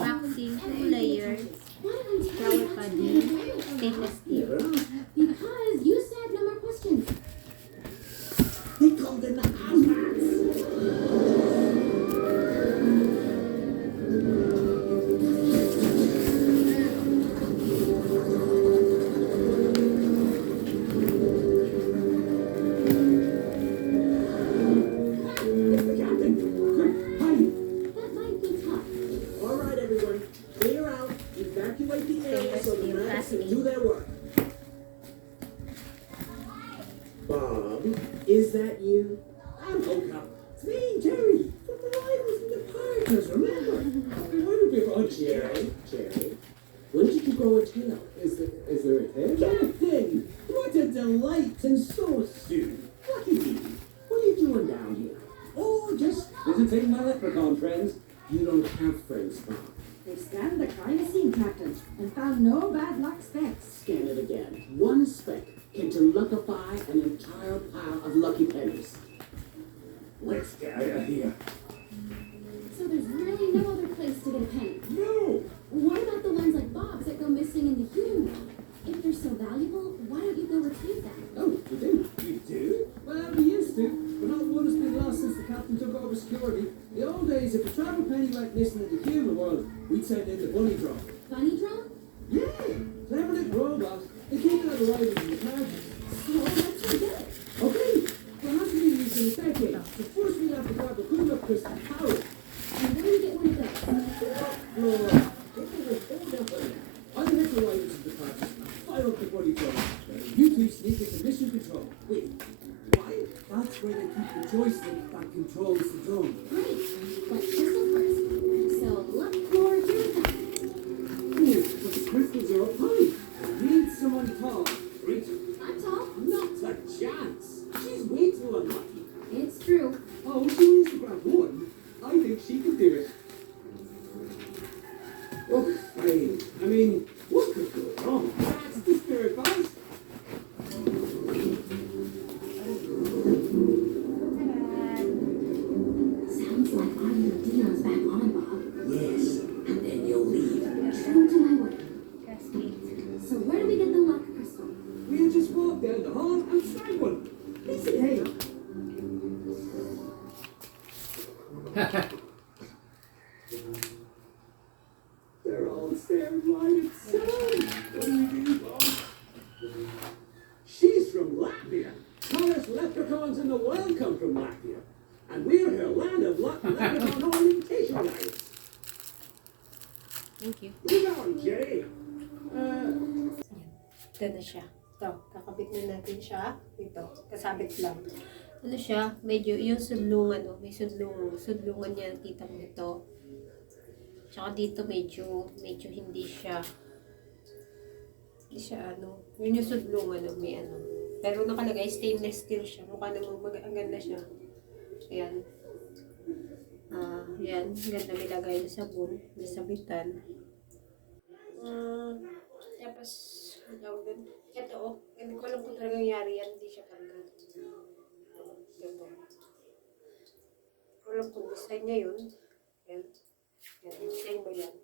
waxing, 2-layer, shower Cuddy, stainless steel. Because you said no more questions. They called in the hazmats. It's the captain. Quick, hide. That might be tough. All right, everyone, clear out. Evacuate the area so the medics can do their work. Bob, is that you? I'm Hoccup. It's me, Jerry, from the Rivals and the Partners, remember? Why do we run Jerry, when did you grow a tail? Is there a tail? Captain, what a delight, and so soon. Lucky me. What are you doing down here? Oh, just visiting my leprechaun friends. You don't have friends, Bob. They scanned the crime scene, Captain, and found no bad luck specks. Scan it again. One speck can deluckify an entire pile of lucky pennies. Let's get out of here. So there's really no other place to get a penny. No! What about the ones like Bob's that go missing in the human world? If they're so valuable, why don't you go retrieve them? Oh, you do? You do? Well, we used to, but not one has been lost since the captain took over security. The old days, if a travel penny went missing in the human world, we'd send in the bunny drop. Bunny drum? Yeah! Clever little robot. They keep it alive in the party. So let's forget it. Okay, well, hasn't been used in a decade. But first we have to grab a good enough crystal power. And where do you get one of those? Floor. Hold up on that. I'll head the right into the party and fire up the bunny drop. You two sneak into mission control. Wait, why? That's where they keep the joystick that controls the drone. Great. But crystal first. So look for here we come. Ooh, but the crystals are up high. Need someone tall. Great. I'm tall. Not a chance. She's way too unlucky. It's true. Oh, she needs to grab one. I think she can do it. Oh, fine. I mean, what could go wrong? That's the spirit, boss. Sounds like our new deal's back on, Bob. Yes, and then you'll leave. True to my word. Cascade. So where do we get the luck crystal? We'll just walk down the hall and strike one. Listen, hey. They're all staring right at Sam. What do you do, Bob? She's from Latvia. Tallest leprechauns in the world come from Latvia. And we're her land of leprechaun orientation guides. Thank you. Move on, Jay. Ito na siya. Ito, kakabit na natin siya. Ito, kasabit lang. Ano siya, medyo yung sudlungan, oh, may sudlungan niya, kita mo ito. Tsaka dito medyo hindi siya yun yung sudlungan, oh, may ano. Pero nakalagay stainless steel siya, mukha namang ang ganda siya. Ayan. Yan, ganda may lagay na sabon, may sabitan. Tapos, ito, oh, hindi ko alam kung talagang yari yan, hindi siya karga. Ito. Alam kung design niya yun. Yan. Yan. Design mo yan.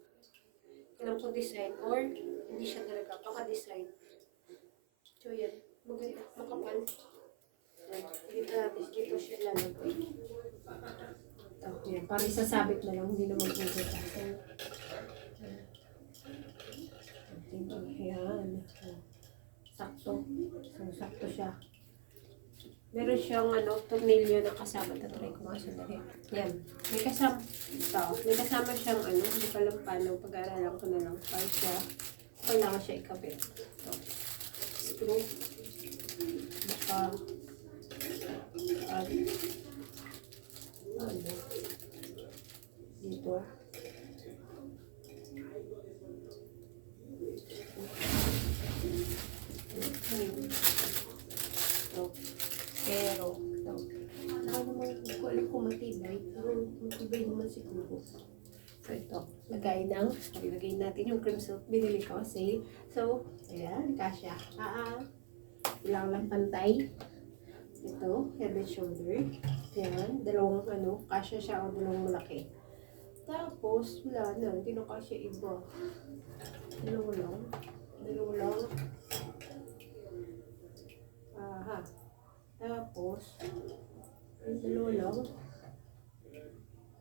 Alam kung design or hindi siya talaga. Baka-design. So yan. Maganda. Makapal. Yan. Dito siya lalagay. Ito. Yan. Parang isasabit na lang. Hindi na magbubuta. Yan. Sakto. So, sakto siya. Meron siyang tornilyo na kasama. Tatry ko mga sandali. Yan. May kasama siyang hindi ko alam paano. Pag-aaralan ko na lang. Para siya, kailangan siya ikabit. Ito. Screw. Baka, dito. Pero, hindi ko alam kung matibay. Pero matibay naman siguro. So, ito. Lagay natin yung cream silk. Binili ko kasi. So, ayan. Kasya. Ilang lang pantay. Ito. Head and shoulder. Ayan. Dalawang kasya siya o dalawang malaki. Tapos, wala na. Hindi na kasi iba. Dalawa lang. Dalawa lang. Aha. Tapos, yung dalawa lang.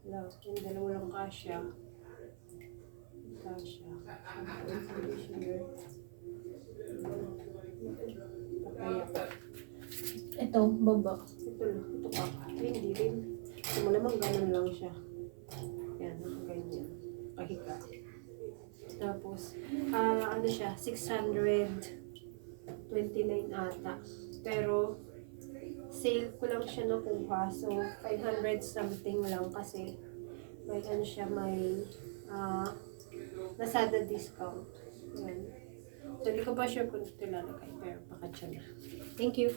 Wala. Yung dalawa lang kasya. Kasya. Conditioner. Papaya. Ito, baba. Ito lang. Ito pa. Hindi rin. Ito mo naman ganun lang siya. Yan, nakaganyan. Kahiga. Tapos, ano siya, 629 ata. Pero, sale ko lang siya nakuha. So, 500 something lang kasi may ano siya, may Lazada discount. Yan. So, hindi ko pa sure kung ito lalagay. Pero, pakatsa na. Thank you.